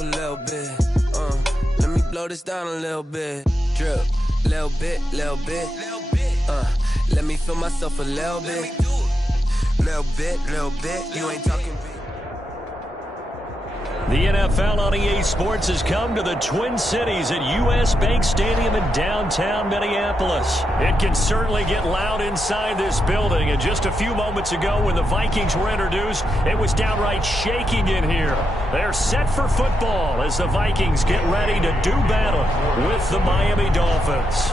a little bit. Let me blow this down a little bit. Drip, little bit, little bit. Let me feel myself a little bit. Little bit, you ain't talking big. The NFL on EA Sports has come to the Twin Cities at US Bank Stadium in downtown Minneapolis. It can certainly get loud inside this building, and just a few moments ago when the Vikings were introduced, it was downright shaking in here. They're set for football as the Vikings get ready to do battle with the Miami Dolphins.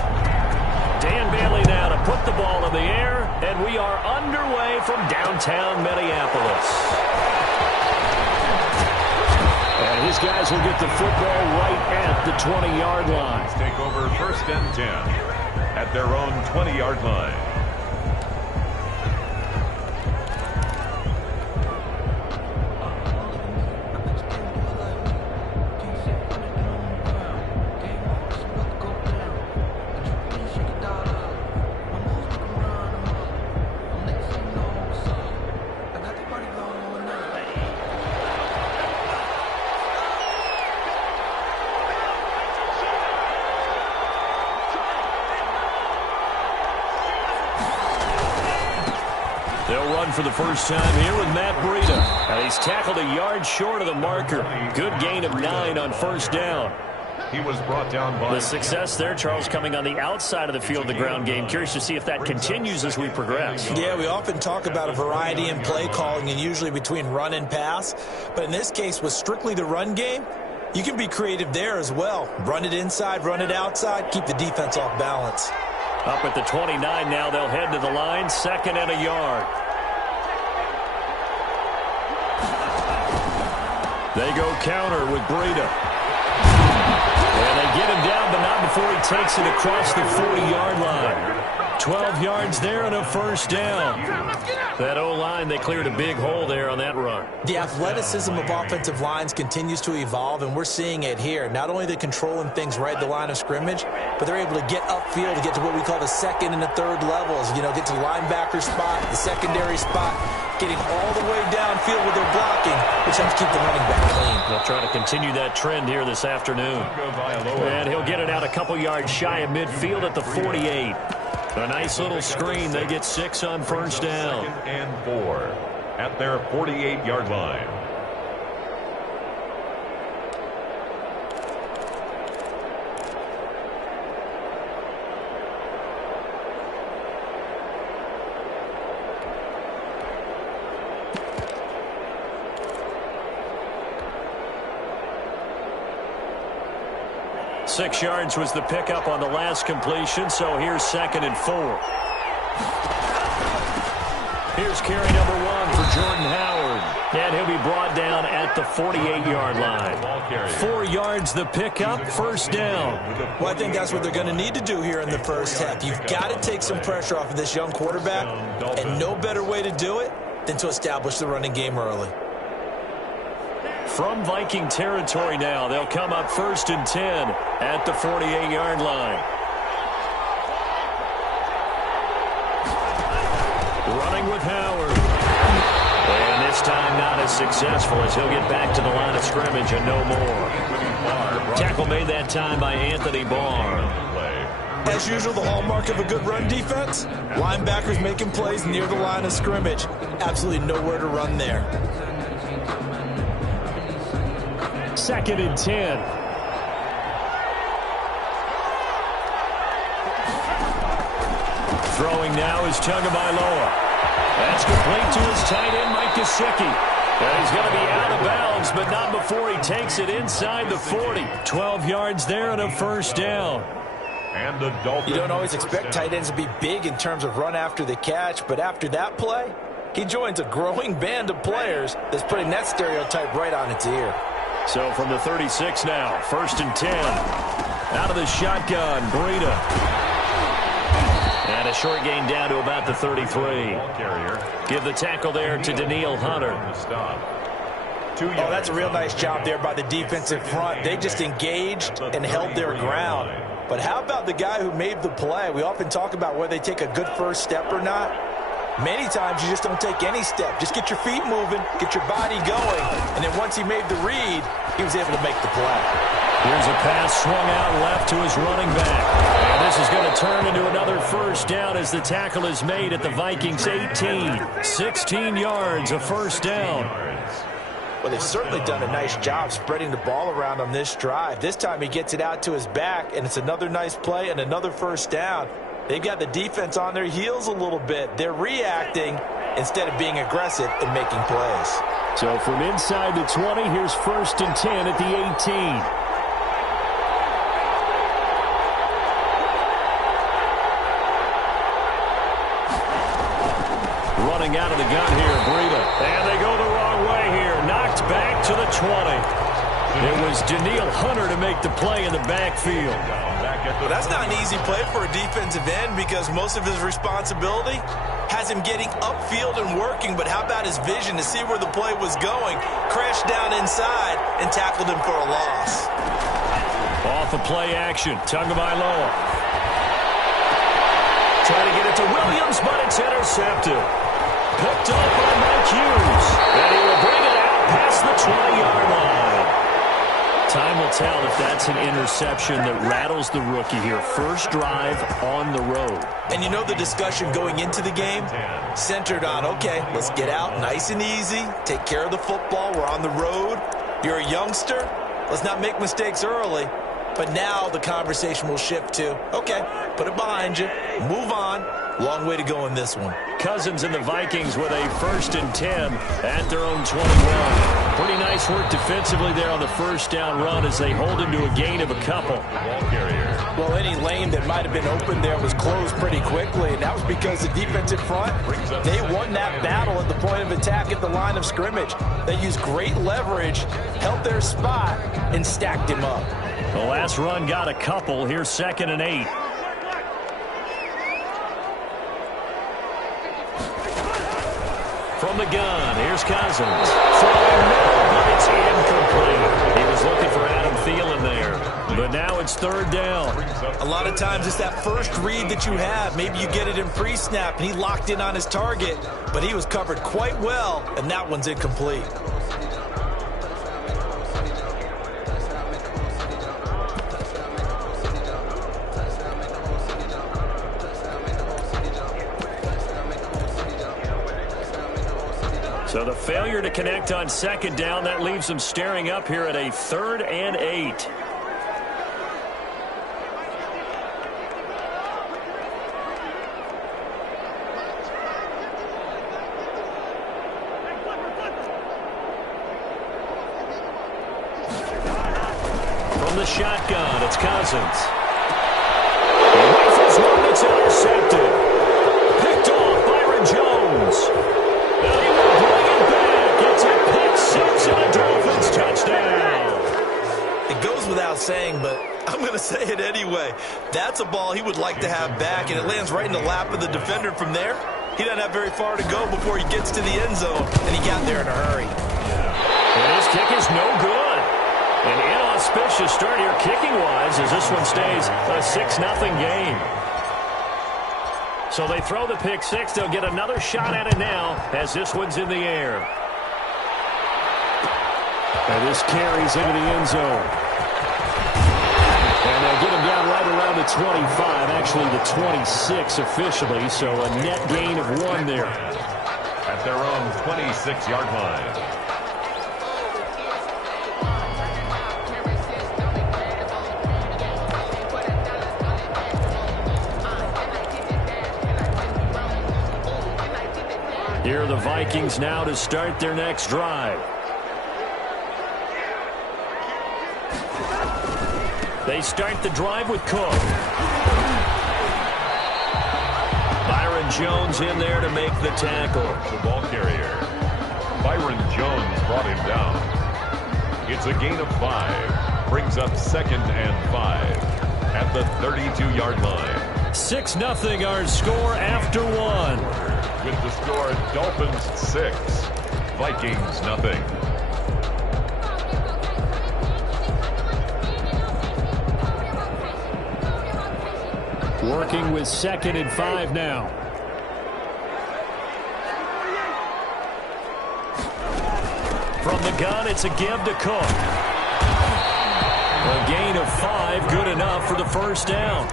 Dan Bailey now to put the ball in the air, and we are underway from downtown Minneapolis. And his guys will get the football right at the 20-yard line. Take over 1st and 10 at their own 20-yard line. For the first time here with Matt Breida. And he's tackled a yard short of the marker. Good gain of 9 on 1st down. He was brought down by... The success there, Charles, coming on the outside of the field, the ground game. Curious to see if that continues as we progress. Yeah, we often talk about a variety in play calling and usually between run and pass. But in this case, with strictly the run game, you can be creative there as well. Run it inside, run it outside, keep the defense off balance. Up at the 29 now, they'll head to the line, 2nd and a yard. They go counter with Breida. And they get him down, but not before he takes it across the 40-yard line. 12 yards there and a 1st down. That O-line, they cleared a big hole there on that run. The athleticism of offensive lines continues to evolve, and we're seeing it here. Not only they're controlling things right at the line of scrimmage, but they're able to get upfield to get to what we call the 2nd and the 3rd levels. You know, get to the linebacker spot, the secondary spot, getting all the way downfield with their blocking, which helps keep the running back clean. They'll try to continue that trend here this afternoon. And he'll get it out a couple yards shy of midfield at the 48. A nice little screen. They get 6 on 1st down. 2nd and 4 at their 48-yard line. Six yards was the pickup on the last completion, so here's 2nd and 4. Here's carry number 1 for Jordan Howard. And he'll be brought down at the 48-yard line. 4 yards the pickup, 1st down. Well, I think that's what they're going to need to do here in the first half. You've got to take some pressure off of this young quarterback, and no better way to do it than to establish the running game early. From Viking territory now, they'll come up 1st and 10 at the 48-yard line. Running with Howard. And this time not as successful as he'll get back to the line of scrimmage and no more. Tackle made that time by Anthony Barr. As usual, the hallmark of a good run defense, linebackers making plays near the line of scrimmage. Absolutely nowhere to run there. 2nd and 10. Throwing now is Tagovailoa. That's complete to his tight end, Mike Gesicki. And he's going to be out of bounds, but not before he takes it inside the 40. 12 yards there and a 1st down. And the Dolphins. You don't always expect tight ends to be big in terms of run after the catch, but after that play, he joins a growing band of players that's putting that stereotype right on its ear. So from the 36 now, 1st and 10. Out of the shotgun, Breida. And a short gain down to about the 33. Give the tackle there to Danielle Hunter. Oh, that's a real nice job there by the defensive front. They just engaged and held their ground. But how about the guy who made the play? We often talk about whether they take a good first step or not. Many times you just don't take any step. Just get your feet moving, get your body going, and then once he made the read, he was able to make the play. Here's a pass swung out left to his running back. And this is going to turn into another first down as the tackle is made at the Vikings 18. 16 yards, a first down. Well, they've certainly done a nice job spreading the ball around on this drive. This time he gets it out to his back, and it's another nice play and another first down. They've got the defense on their heels a little bit. They're reacting instead of being aggressive and making plays. So from inside the 20, here's 1st and 10 at the 18. Running out of the gun here, Breida. And they go the wrong way here. Knocked back to the 20. It was Danielle Hunter to make the play in the backfield. Well, that's not an easy play for a defensive end because most of his responsibility has him getting upfield and working, but how about his vision to see where the play was going? Crashed down inside and tackled him for a loss. Off of play action, Tagovailoa. Trying to get it to Williams, but it's intercepted. Picked up by Mike Hughes. And he will bring it out past the 20-yard line. Time will tell if that's an interception that rattles the rookie here. First drive on the road. And you know the discussion going into the game? Centered on, okay, let's get out nice and easy. Take care of the football. We're on the road. You're a youngster. Let's not make mistakes early. But now the conversation will shift to, okay, put it behind you. Move on. Long way to go in this one. Cousins and the Vikings with a 1st and 10 at their own 21. Pretty nice work defensively there on the first down run as they hold him to a gain of a couple. Well, any lane that might have been open there was closed pretty quickly, and that was because the defensive front, they won that battle at the point of attack at the line of scrimmage. They used great leverage, held their spot, and stacked him up. The last run got a couple. Here's 2nd and 8. From the gun, here's Cousins. Throwing middle, but it's incomplete. He was looking for Adam Thielen there. But now it's 3rd down. A lot of times it's that first read that you have. Maybe you get it in pre-snap, and he locked in on his target, but he was covered quite well, and that one's incomplete. So the failure to connect on 2nd down, that leaves them staring up here at a 3rd and 8. From the shotgun, it's Cousins. He rifles one that's intercepted. Picked off Byron Jones. And he will bring it back. It's a pick 6 and a Dolphins touchdown. It goes without saying, but I'm going to say it anyway. That's a ball he would like to have back, and it lands right in the lap of the defender from there. He doesn't have very far to go before he gets to the end zone, and he got there in a hurry. And his kick is no good. An inauspicious start here kicking-wise as this one stays a 6-0 game. So they throw the pick 6. They'll get another shot at it now as this one's in the air. And this carries into the end zone. And they'll get him down right around the 25, actually the 26 officially, so a net gain of 1 there. At their own 26-yard line. Here are the Vikings now to start their next drive. They start the drive with Cook. Byron Jones in there to make the tackle. The ball carrier. Byron Jones brought him down. It's a gain of 5. Brings up 2nd and 5 at the 32-yard line. 6-0 our score after 1. With the score, Dolphins 6, Vikings nothing. Working with 2nd and 5 now. From the gun, it's a give to Cook. A gain of 5, good enough for the first down.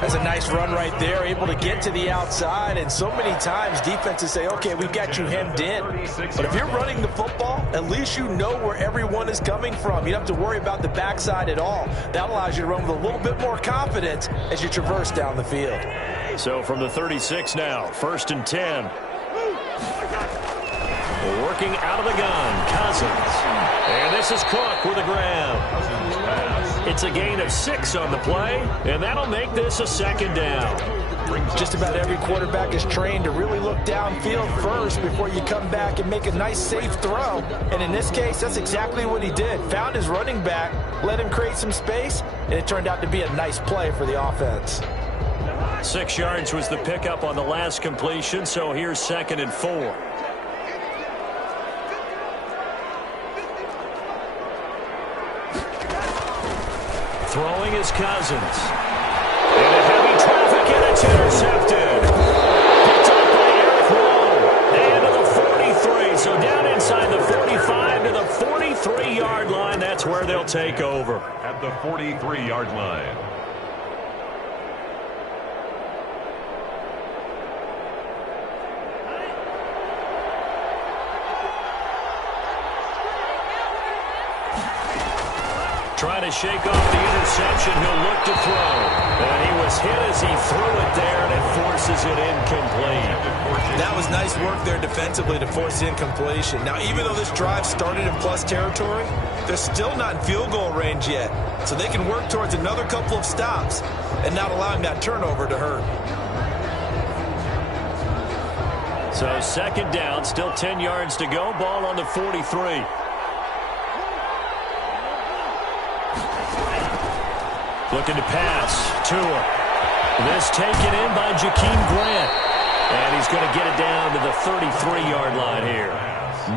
That's a nice run right there, able to get to the outside. And so many times defenses say, okay, we've got you hemmed in. But if you're running the football, at least you know where everyone is coming from. You don't have to worry about the backside at all. That allows you to run with a little bit more confidence as you traverse down the field. So from the 36 now, 1st and 10. Working out of the gun, Cousins. And this is Cook with a grab. It's a gain of 6 on the play, and that'll make this a 2nd down. Just about every quarterback is trained to really look downfield first before you come back and make a nice, safe throw. And in this case, that's exactly what he did. Found his running back, let him create some space, and it turned out to be a nice play for the offense. 6 yards was the pickup on the last completion, so here's 2nd and 4. Throwing is Cousins. And a heavy traffic, and it's intercepted. Picked up by Eric Rowe. And to the 43. So down inside the 45 to the 43-yard line. That's where they'll take over. At the 43-yard line. Trying to shake off the interception. He'll look to throw. And he was hit as he threw it there, and it forces it incomplete. That was nice work there defensively to force incompletion. Now, even though this drive started in plus territory, they're still not in field goal range yet. So they can work towards another couple of stops and not allowing that turnover to hurt. So 2nd down, still 10 yards to go. Ball on the 43. Looking to pass. Tua. This taken in by Jakeem Grant. And he's going to get it down to the 33-yard line here.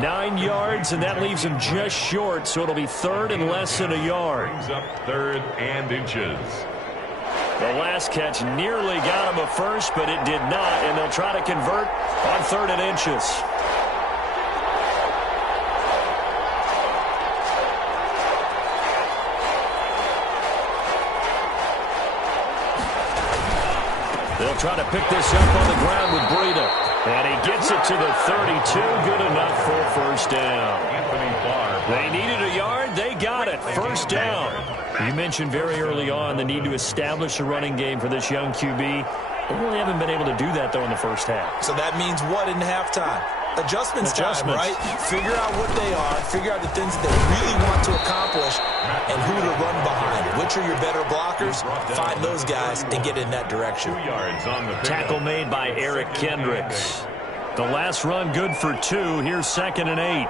9 yards, and that leaves him just short, so it'll be 3rd and less than a yard. Brings up 3rd and inches. The last catch nearly got him a first, but it did not, and they'll try to convert on 3rd and inches. They'll try to pick this up on the ground with Breida. And he gets it to the 32. Good enough for a first down. They needed a yard. They got it. First down. You mentioned very early on the need to establish a running game for this young QB. They really haven't been able to do that, though, in the first half. So that means what in halftime? Adjustments time, right? Figure out what they are, figure out the things that they really want to accomplish, and who to run behind. Which are your better blockers? Find those guys and get in that direction. 2 yards on the tackle made by Eric Kendricks. The last run good for 2. Here's 2nd and 8.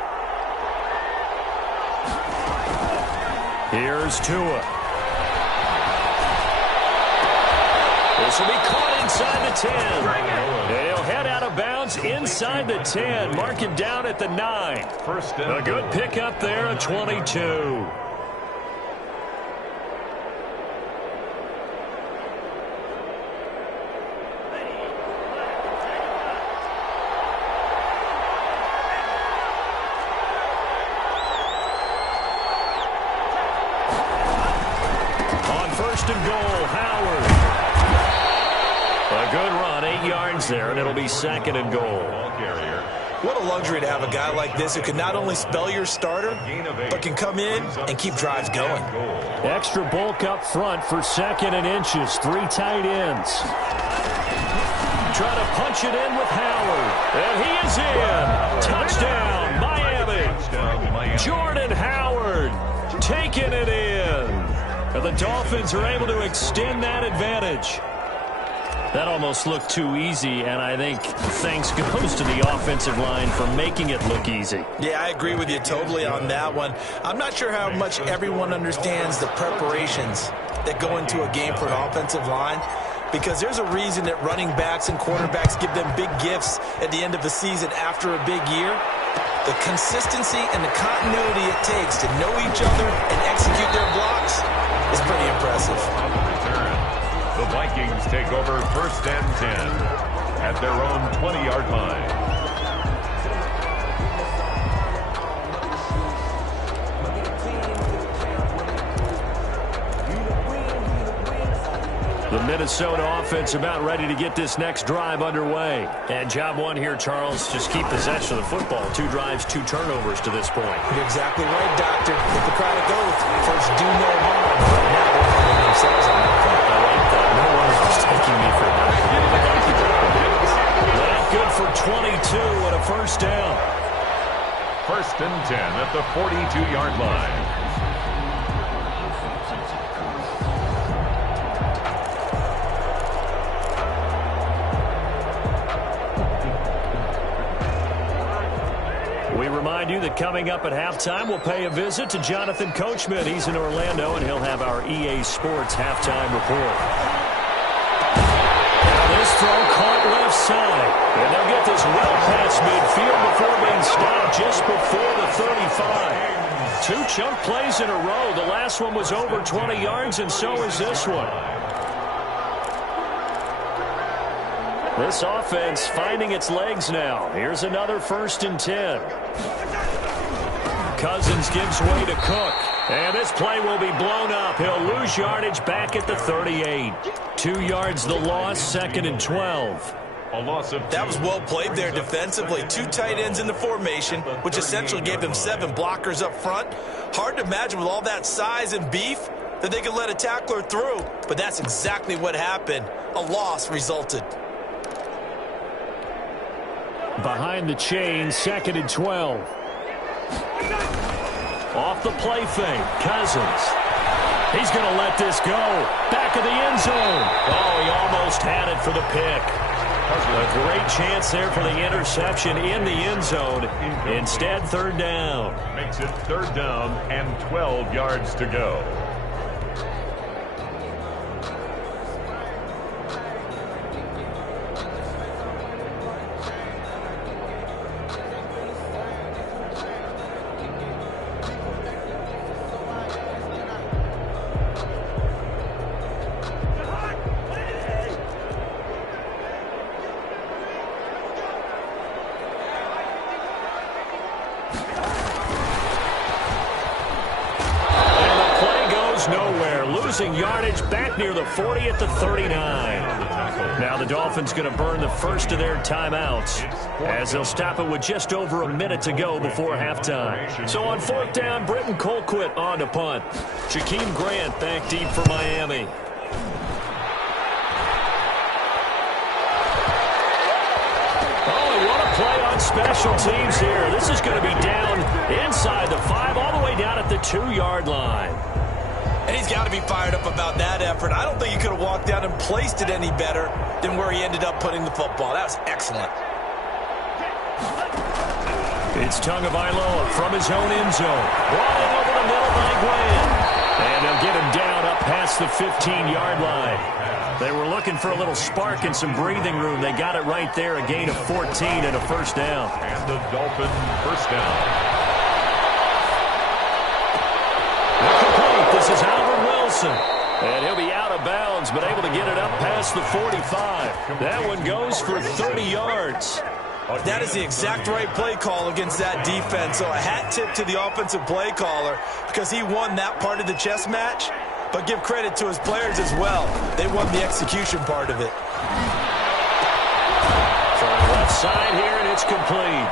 Here's Tua. This will be caught inside the 10. They'll head out of bounds inside the 10. Mark him down at the 9. A good pickup there, a 22. On 1st and goal, Howard. A good run, 8 yards there, and it'll be 2nd and goal. What a luxury to have a guy like this who can not only spell your starter, but can come in and keep drives going. Extra bulk up front for 2nd and inches. 3 tight ends. Try to punch it in with Howard. And he is in. Touchdown, Miami. Jordan Howard taking it in. And the Dolphins are able to extend that advantage. That almost looked too easy, and I think thanks goes to the offensive line for making it look easy. Yeah, I agree with you totally on that one. I'm not sure how much everyone understands the preparations that go into a game for an offensive line, because there's a reason that running backs and quarterbacks give them big gifts at the end of the season after a big year. The consistency and the continuity it takes to know each other and execute their blocks is pretty impressive. The Vikings take over 1st and 10 at their own 20-yard line. Minnesota offense about ready to get this next drive underway. And job one here, Charles, just keep possession of the football. 2 drives, 2 turnovers to this point. You're exactly right, Doctor. Hippocratic oath. First, do no harm. Now they're harming themselves on that front. I like that. No one is mistaking me for that. Not good for 22 and a first down. First and 10 at the 42-yard line. We remind you that coming up at halftime, we'll pay a visit to Jonathan Coachman. He's in Orlando, and he'll have our EA Sports halftime report. Now this throw caught left side. And they'll get this well past midfield before being stopped just before the 35. 2 chunk plays in a row. The last one was over 20 yards, and so is this one. This offense finding its legs now. Here's another first and 10. Cousins gives way to Cook. And this play will be blown up. He'll lose yardage back at the 38. 2 yards the loss, 2nd and 12. A loss of 2. That was well played there defensively. 2 tight ends in the formation, which essentially gave them 7 blockers up front. Hard to imagine with all that size and beef that they could let a tackler through. But that's exactly what happened. A loss resulted. Behind the chain, 2nd and 12. Off the play fake, Cousins. He's going to let this go. Back of the end zone. Oh, he almost had it for the pick. A great chance there for the interception in the end zone. Instead, 3rd down. Makes it 3rd down and 12 yards to go. Yardage back near the 40 at the 39. Now the Dolphins going to burn the first of their timeouts as they'll stop it with just over a minute to go before halftime. So on 4th down, Britton Colquitt on to punt. Jakeem Grant back deep for Miami. Oh, what a play on special teams here. This is going to be down inside the 5 all the way down at the 2-yard line. And he's got to be fired up about that effort. I don't think he could have walked out and placed it any better than where he ended up putting the football. That was excellent. It's Tagovailoa from his own end zone. Rolling over the middle by Graham. And they'll get him down up past the 15-yard line. They were looking for a little spark and some breathing room. They got it right there, a gain of 14 and a first down. And the Dolphin first down. This is Albert Wilson. And he'll be out of bounds, but able to get it up past the 45. That one goes for 30 yards. That is the exact right play call against that defense. So a hat tip to the offensive play caller because he won that part of the chess match. But give credit to his players as well. They won the execution part of it. From left side here, and it's complete.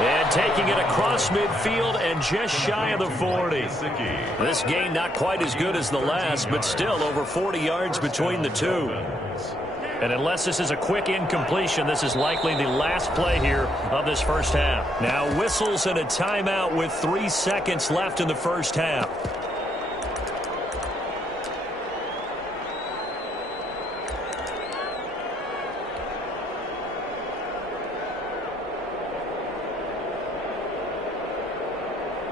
And taking it across midfield and just shy of the 40. This gain not quite as good as the last, but still over 40 yards between the two. And unless this is a quick incompletion, this is likely the last play here of this first half. Now whistles and a timeout with 3 seconds left in the first half.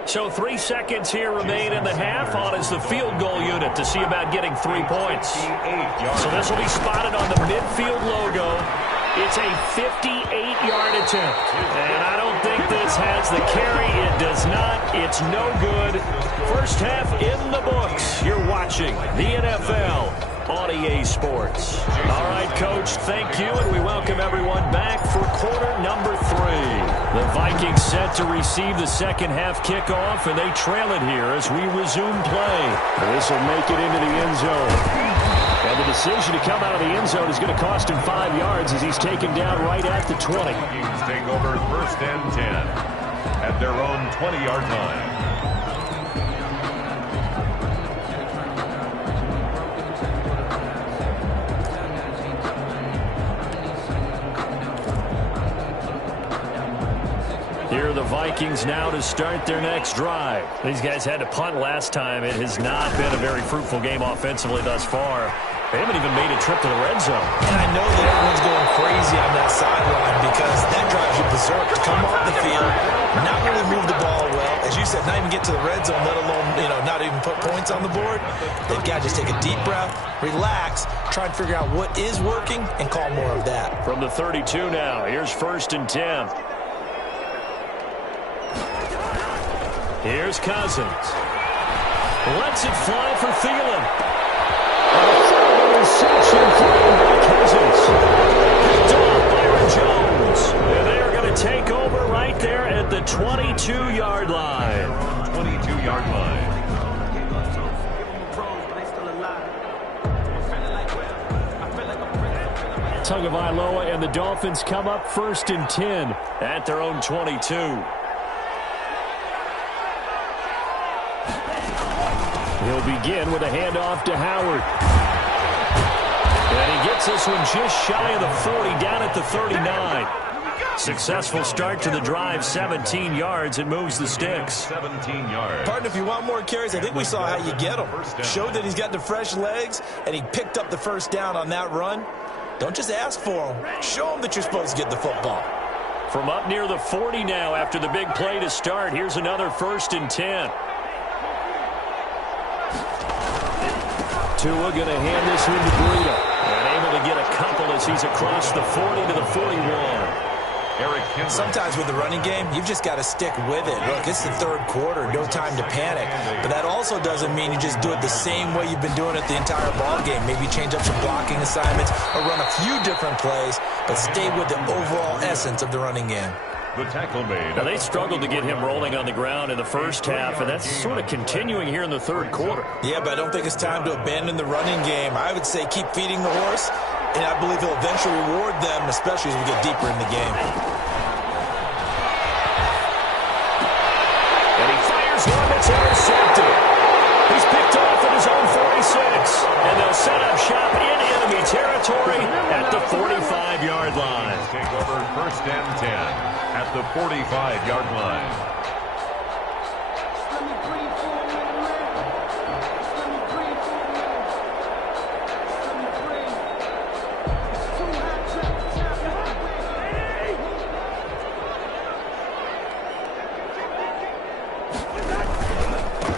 So 3 seconds here remain in the half. On is the field goal unit to see about getting 3 points. So this will be spotted on the midfield logo. It's a 58-yard attempt. And I don't think this has the carry. It does not. It's no good. First half in the books. You're watching the NFL on EA Sports. All right, Coach, thank you, and we welcome everyone back for quarter number 3. The Vikings set to receive the second half kickoff, and they trail it here as we resume play. This will make it into the end zone. And the decision to come out of the end zone is going to cost him 5 yards as he's taken down right at the 20. Vikings take over 1st and 10 at their own 20-yard line. Here are the Vikings now to start their next drive. These guys had to punt last time. It has not been a very fruitful game offensively thus far. They haven't even made a trip to the red zone. And I know that everyone's going crazy on that sideline because that drives you berserk to come off the field, not really move the ball well. As you said, not even get to the red zone, let alone, not even put points on the board. They've got to just take a deep breath, relax, try and figure out what is working, and call more of that. From the 32 now, here's 1st and 10. Here's Cousins. Lets it fly for Thielen. Interception thrown by Cousins. Picked off Byron Jones. And they are going to take over right there at the 22-yard line. 22-yard line. Tagovailoa and the Dolphins come up 1st and 10 at their own 22. He'll begin with a handoff to Howard. And he gets this one just shy of the 40, down at the 39. Successful start to the drive, 17 yards, and moves the sticks. 17 yards. Partner, if you want more carries, I think we saw how you get him. Showed that he's got the fresh legs, and he picked up the first down on that run. Don't just ask for him. Show him that you're supposed to get the football. From up near the 40 now after the big play to start, here's another 1st and 10. Tua going to hand this one to Breida. And able to get a couple as he's across the 40 to the 41. Sometimes with the running game, you've just got to stick with it. Look, it's the 3rd quarter, no time to panic. But that also doesn't mean you just do it the same way you've been doing it the entire ball game. Maybe change up some blocking assignments or run a few different plays, but stay with the overall essence of the running game. The tackle made. Now, they struggled to get him rolling on the ground in the first half, and that's sort of continuing here in the 3rd quarter. Yeah, but I don't think it's time to abandon the running game. I would say keep feeding the horse, and I believe he'll eventually reward them, especially as we get deeper in the game. And he fires one that's intercepted. He's picked off at his own 46, and they'll set up shop in enemy territory at the 45-yard line. Take over 1st and 10 at the 45-yard line.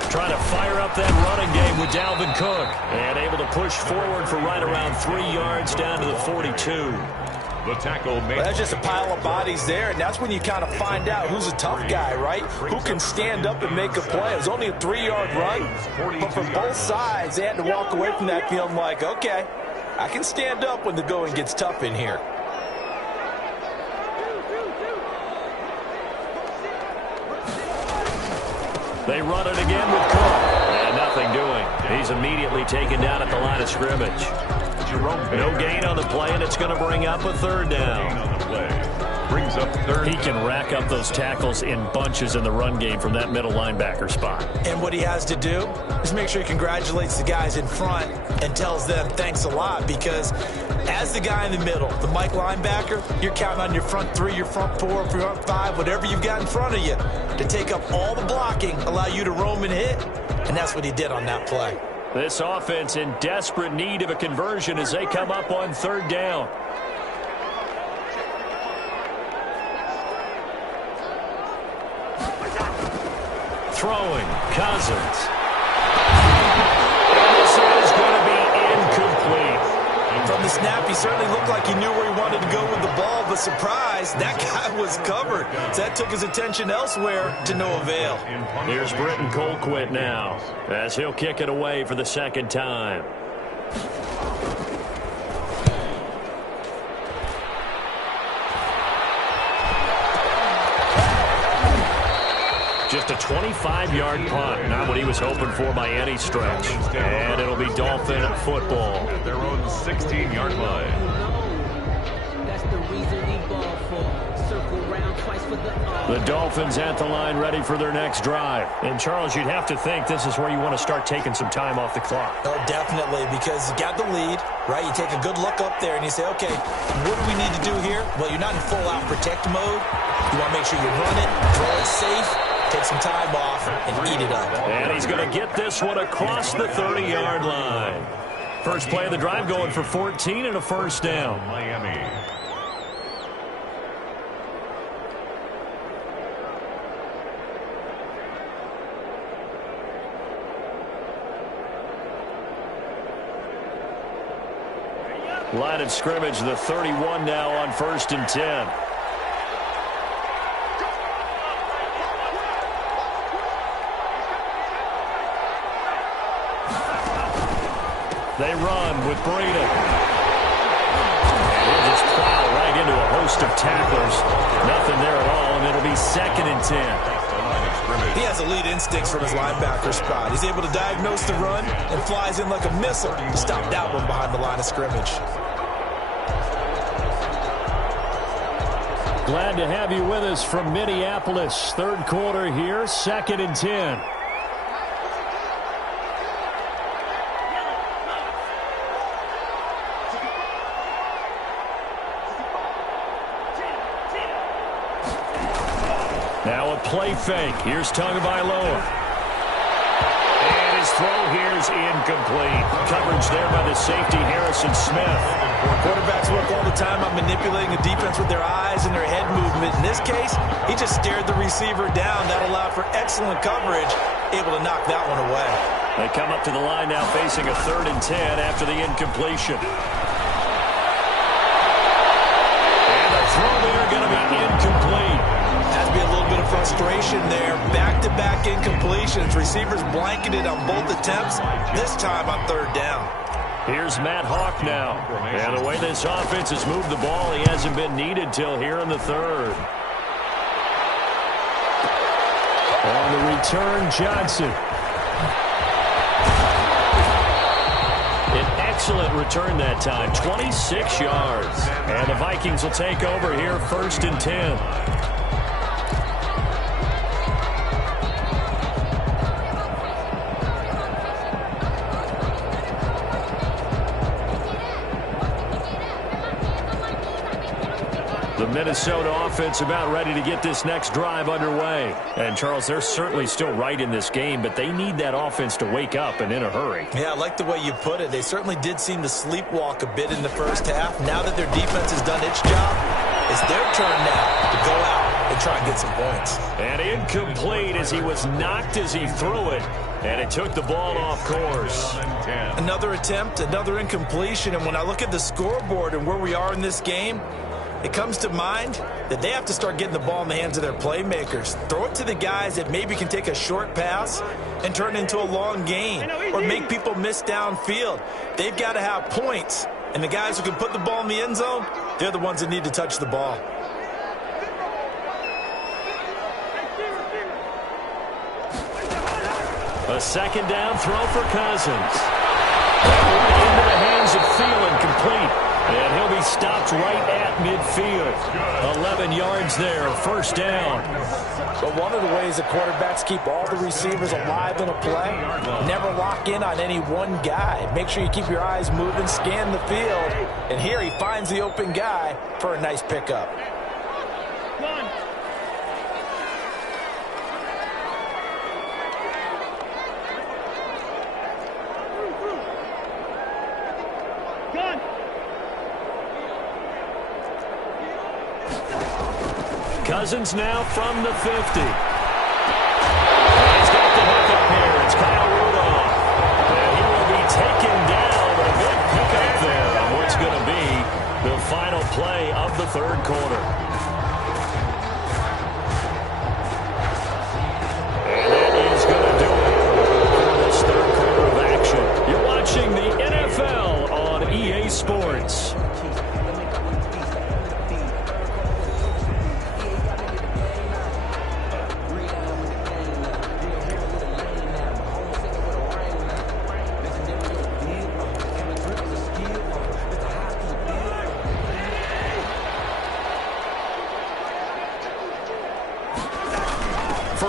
Trying to fire up that running game with Dalvin Cook. And able to push forward for right around 3 yards down to the 42. The tackle made. Well, that's just a pile of bodies there, and that's when you kind of find out who's a tough guy, right? Who can stand up and make a play. It was only a 3-yard run, but from both sides, they had to walk away from that feeling like, okay, I can stand up when the going gets tough in here. They run it again with Cook. And nothing doing. He's immediately taken down at the line of scrimmage. No gain on the play, and it's going to bring up a 3rd down. Brings up 3rd. He can rack up those tackles in bunches in the run game from that middle linebacker spot. And what he has to do is make sure he congratulates the guys in front and tells them thanks a lot, because as the guy in the middle, the Mike linebacker, you're counting on your front 3, your front 4, your front 5, whatever you've got in front of you to take up all the blocking, allow you to roam and hit, and that's what he did on that play. This offense in desperate need of a conversion as they come up on 3rd down. Throwing, Cousins. And this is going to be incomplete. From the snap, he certainly looked like he knew where he wanted to go with the ball, but surprise, that guy was covered. So that took his attention elsewhere to no avail. Here's Britton Colquitt now, as he'll kick it away for the 2nd time. Just Just a 25-yard punt. Not what he was hoping for by any stretch. And it'll be Dolphin football. At their own 16-yard line. That's the reason we ball for. Circle round twice for the The Dolphins at the line ready for their next drive. And, Charles, you'd have to think this is where you want to start taking some time off the clock. Oh, definitely, because you got the lead, right? You take a good look up there and you say, okay, what do we need to do here? Well, you're not in full-out protect mode. You want to make sure you run it, throw it safe, take some time off, and eat it up. And he's going to get this one across the 30-yard line. First play of the drive going for 14 and a first down. Miami. Line of scrimmage, the 31 now on 1st and 10. They run with Breida. He'll just plow right into a host of tacklers. Nothing there at all, and it'll be 2nd and 10. He has elite instincts from his linebacker spot. He's able to diagnose the run and flies in like a missile to stop that one behind the line of scrimmage. Glad to have you with us from Minneapolis. Third quarter here, 2nd and 10. Now a play fake. Here's Tagovailoa. And his throw here is incomplete. Coverage there by the safety, Harrison Smith. Quarterbacks work all the time on manipulating the defense with their eyes and their head movement. In this case, he just stared the receiver down. That allowed for excellent coverage, able to knock that one away. They come up to the line now facing a 3rd and 10 after the incompletion. And the throw there going to be incomplete. Has to be a little bit of frustration there. Back-to-back incompletions. Receivers blanketed on both attempts, this time on 3rd down. Here's Matt Hawk now. And the way this offense has moved the ball, he hasn't been needed till here in the 3rd. On the return, Johnson. An excellent return that time, 26 yards. And the Vikings will take over here, 1st and 10. The Minnesota offense about ready to get this next drive underway. And, Charles, they're certainly still right in this game, but they need that offense to wake up and in a hurry. Yeah, I like the way you put it. They certainly did seem to sleepwalk a bit in the first half. Now that their defense has done its job, it's their turn now to go out and try and get some points. And incomplete as he was knocked as he threw it. And it took the ball off course. Another attempt, another incompletion. And when I look at the scoreboard and where we are in this game, it comes to mind that they have to start getting the ball in the hands of their playmakers. Throw it to the guys that maybe can take a short pass and turn it into a long gain or make people miss downfield. They've got to have points. And the guys who can put the ball in the end zone, they're the ones that need to touch the ball. A 2nd down throw for Cousins. Right into the hands of Thielen, complete. And he'll be stopped right at midfield. 11 yards there, 1st down. But one of the ways that quarterbacks keep all the receivers alive in a play, never lock in on any one guy. Make sure you keep your eyes moving, scan the field. And here he finds the open guy for a nice pickup. Cousins now from the 50. He's got the hook up here. It's Kyle Rudolph. And he will be taken down. A big pickup there on what's going to be the final play of the 3rd quarter. And that is going to do it for this 3rd quarter of action. You're watching the NFL on EA Sports.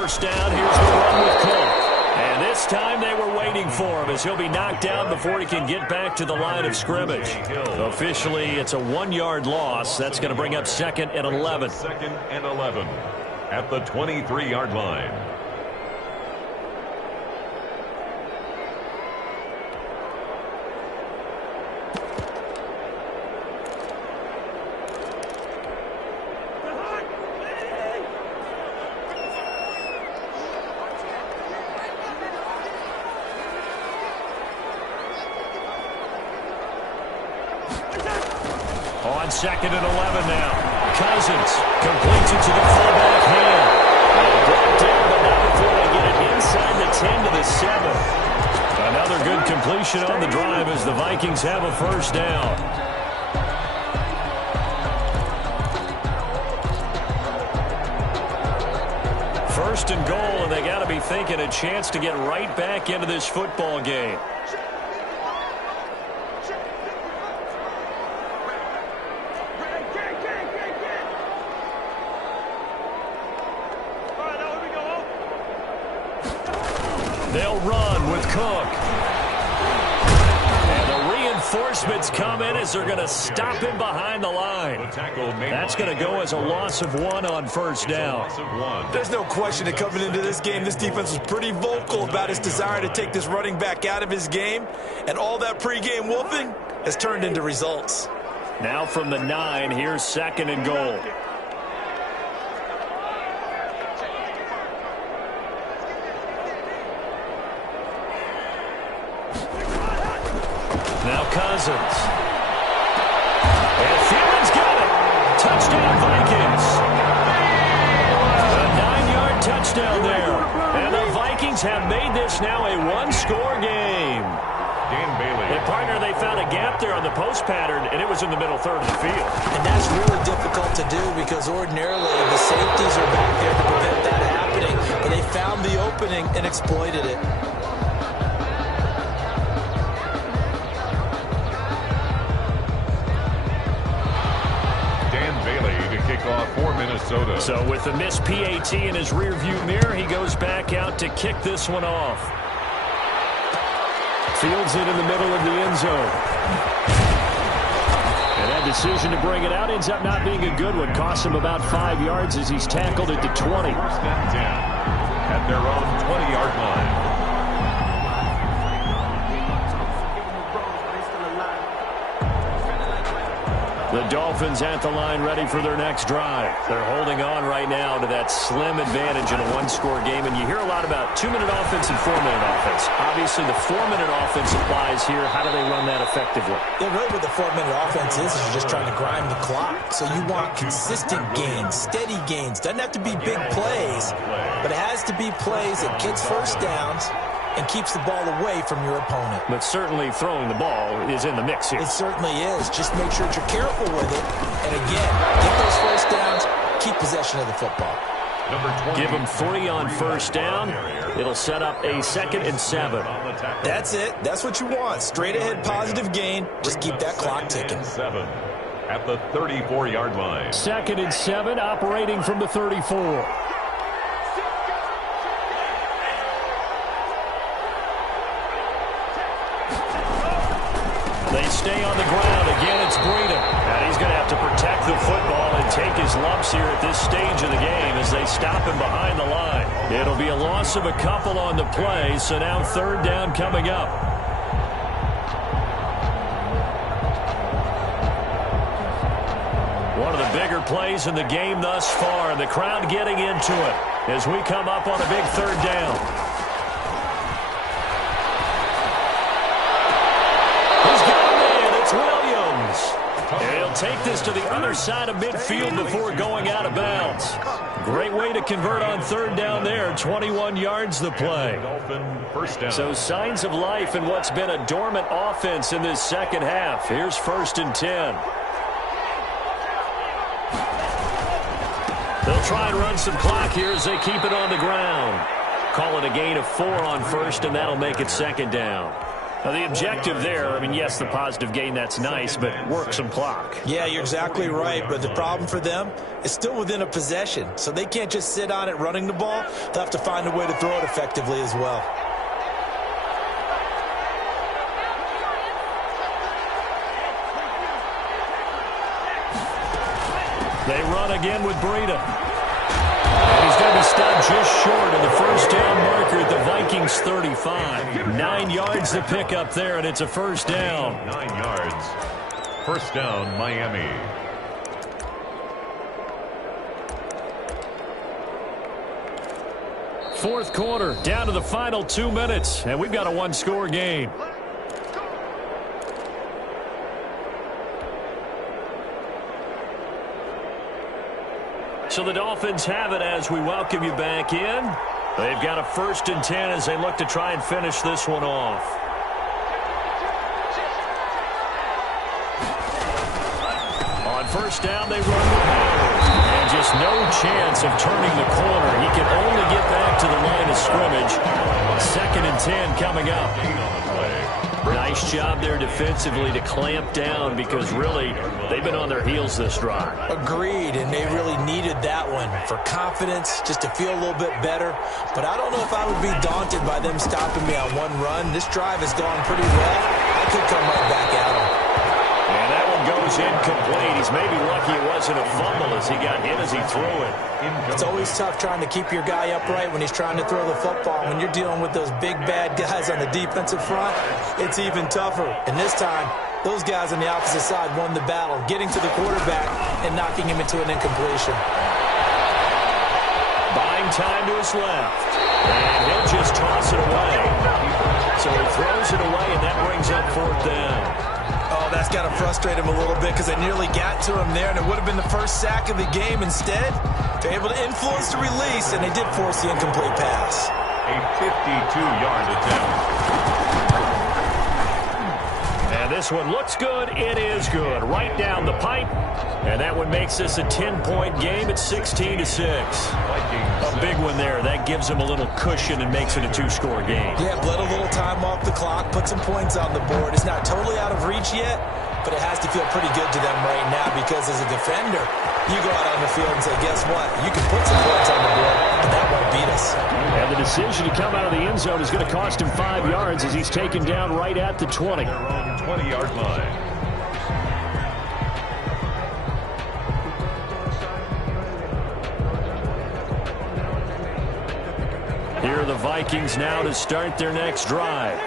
first down. Here's the run with Cook. And this time they were waiting for him as he'll be knocked down before he can get back to the line of scrimmage. Officially, it's a 1-yard loss. That's going to bring up 2nd and 11. 2nd and 11 at the 23-yard line. On 2nd and 11 now. Cousins completes it to the fullback hand. Brought down, but not before they get it inside the 10 to the 7. Another good completion on the drive as the Vikings have a first down. First and goal, and they got to be thinking a chance to get right back into this football game. They'll run with Cook. And the reinforcements come in as they're going to stop him behind the line. That's going to go as a loss of 1 on first down. There's no question that coming into this game, this defense was pretty vocal about its desire to take this running back out of his game. And all that pregame whooping has turned into results. Now from the 9, here's 2nd and goal. Now Cousins. And Thielman's got it. Touchdown, Vikings. A 9-yard touchdown there. And the Vikings have made this now a 1-score game. Dan Bailey. And partner, they found a gap there on the post pattern, and it was in the middle third of the field. And that's really difficult to do because ordinarily the safeties are back there to prevent that happening. But they found the opening and exploited it. Kickoff for Minnesota. So with the missed PAT in his rearview mirror, he goes back out to kick this one off. Fields it in the middle of the end zone. And that decision to bring it out ends up not being a good one. Costs him about 5 yards as he's tackled at the 20. First and 10 at their own 20-yard line. The Dolphins at the line ready for their next drive. They're holding on right now to that slim advantage in a 1-score game. And you hear a lot about 2-minute offense and 4-minute offense. Obviously, the 4-minute offense applies here. How do they run that effectively? Yeah, really what the 4-minute offense is you're just trying to grind the clock. So you want consistent gains, steady gains. Doesn't have to be big plays, but it has to be plays that gets first downs and keeps the ball away from your opponent. But certainly throwing the ball is in the mix here. It certainly is. Just make sure that you're careful with it. And again, get those first downs, keep possession of the football. Give them 3 on first down. It'll set up a 2nd and 7. That's it. That's what you want. Straight ahead positive gain. Just keep that clock ticking. 7 at the 34-yard line. 2nd and 7 operating from the 34. They stay on the ground. Again, it's Breida. And he's going to have to protect the football and take his lumps here at this stage of the game as they stop him behind the line. It'll be a loss of a couple on the play, so now 3rd down coming up. One of the bigger plays in the game thus far, and the crowd getting into it as we come up on a big 3rd down. He'll take this to the other side of midfield before going out of bounds. Great way to convert on 3rd down there. 21 yards the play. So signs of life in what's been a dormant offense in this second half. Here's 1st and 10. They'll try and run some clock here as they keep it on the ground. Call it a gain of 4 on 1st, and that'll make it 2nd down. Now, the objective there, I mean, yes, the positive gain, that's nice, but work some clock. Yeah, you're exactly right, but the problem for them is still within a possession, so they can't just sit on it running the ball. They'll have to find a way to throw it effectively as well. They run again with Breida. And he's going to be stopped just short of the first down marker at the Vikings 35. 9 yards to pick up there, and it's a first down. 9 yards. First down, Miami. Fourth quarter, down to the final 2 minutes, and we've got a one-score game. So the Dolphins have it as we welcome you back in. They've got a 1st and 10 as they look to try and finish this one off. On first down, they run the ball. And just no chance of turning the corner. He can only get back to the line of scrimmage. 2nd and 10 coming up. Nice job there defensively to clamp down because really they've been on their heels this drive. Agreed, and they really needed that one for confidence, just to feel a little bit better. But I don't know if I would be daunted by them stopping me on one run. This drive has gone pretty well. I could come right back at them. And that one goes incomplete. He's maybe lucky it wasn't a fumble as he got hit as he threw it. It's always tough trying to keep your guy upright when he's trying to throw the football. When you're dealing with those big, bad guys on the defensive front, it's even tougher. And this time, those guys on the opposite side won the battle, getting to the quarterback and knocking him into an incompletion. Buying time to his left. And he'll just toss it away. So he throws it away, and that brings up 4th down. Oh, that's got to frustrate him a little bit because they nearly got to him there, and it would have been the first sack of the game. Instead, they're able to influence the release, and they did force the incomplete pass. A 52-yard attempt. And this one looks good. It is good. Right down the pipe. And that one makes this a 10-point game at 16-6. A big one there. That gives them a little cushion and makes it a 2-score game. Yeah, bled a little time off the clock, put some points on the board. It's not totally out of reach yet, but it has to feel pretty good to them right now because as a defender, you go out on the field and say, guess what? You can put some points on the board, but that won't beat us. And the decision to come out of the end zone is going to cost him 5 yards as he's taken down right at the 20. 20-yard line. Here are the Vikings now to start their next drive.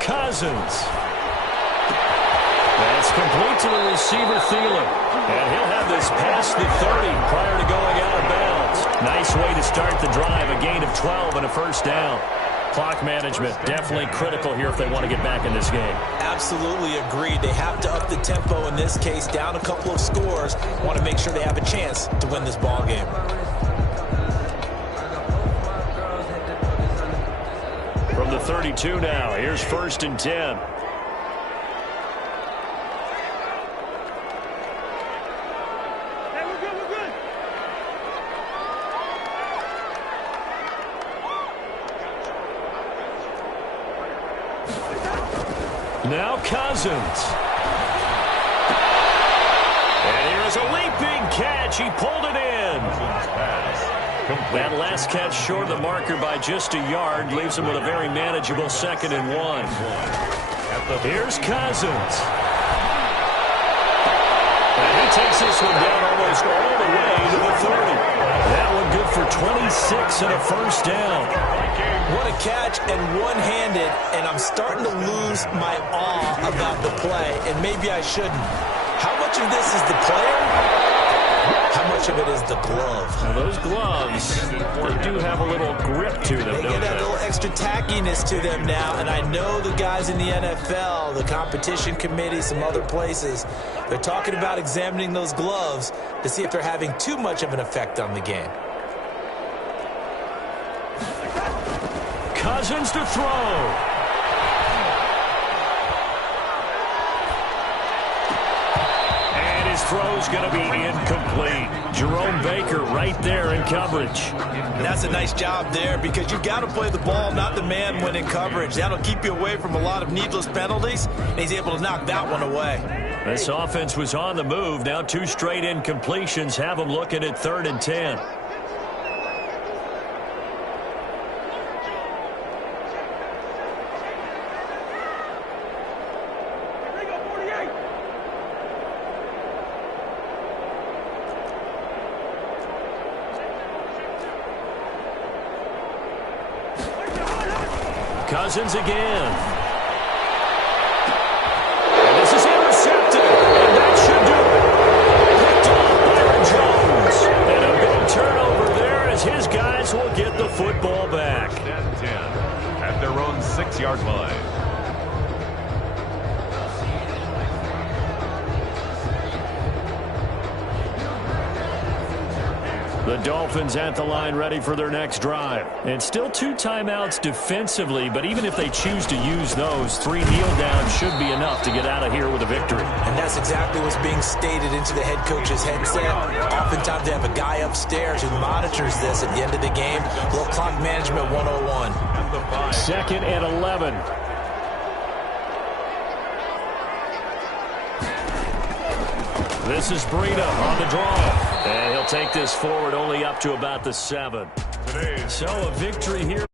Cousins. That's complete to the receiver, Thielen. And he'll have this past the 30 prior to going out of bounds. Nice way to start the drive. A gain of 12 and a first down. Clock management definitely critical here if they want to get back in this game. Absolutely agreed. They have to up the tempo in this case, down a couple of scores. Want to make sure they have a chance to win this ball game. From the 32 now, here's 1st and 10. Now Cousins. And here's a leaping catch. He pulled it in. That last catch short of the marker by just a yard leaves him with a very manageable 2nd and 1. Here's Cousins. And he takes this one down almost all the way to the 30. That one good for 26 and a first down. What a catch and one-handed, and I'm starting to lose my awe about the play, and maybe I shouldn't. How much of this is the player? How much of it is the glove? Now those gloves, they do have a little grip to them, They don't get that they? little extra tackiness to them now, and I know the guys in the NFL, the competition committee, some other places, they're talking about examining those gloves to see if they're having too much of an effect on the game. Cousins to throw. throw's going to be incomplete. Jerome Baker right there in coverage. And that's a nice job there because you've got to play the ball, not the man when in coverage. That'll keep you away from a lot of needless penalties, and he's able to knock that one away. This offense was on the move. Now 2 straight incompletions have them looking at 3rd and 10. Cousins again. And this is intercepted. And that should do it. Picked off Byron Jones. And a big turnover there as his guys will get the football back. 10 at their own 6-yard line. The Dolphins at the line ready for their next drive. And still 2 timeouts defensively, but even if they choose to use those, 3 kneel downs should be enough to get out of here with a victory. And that's exactly what's being stated into the head coach's headset. Oftentimes they have a guy upstairs who monitors this at the end of the game. A little clock management 101. 2nd and 11. This is Breida on the draw. And he'll take this forward only up to about the 7. So a victory here.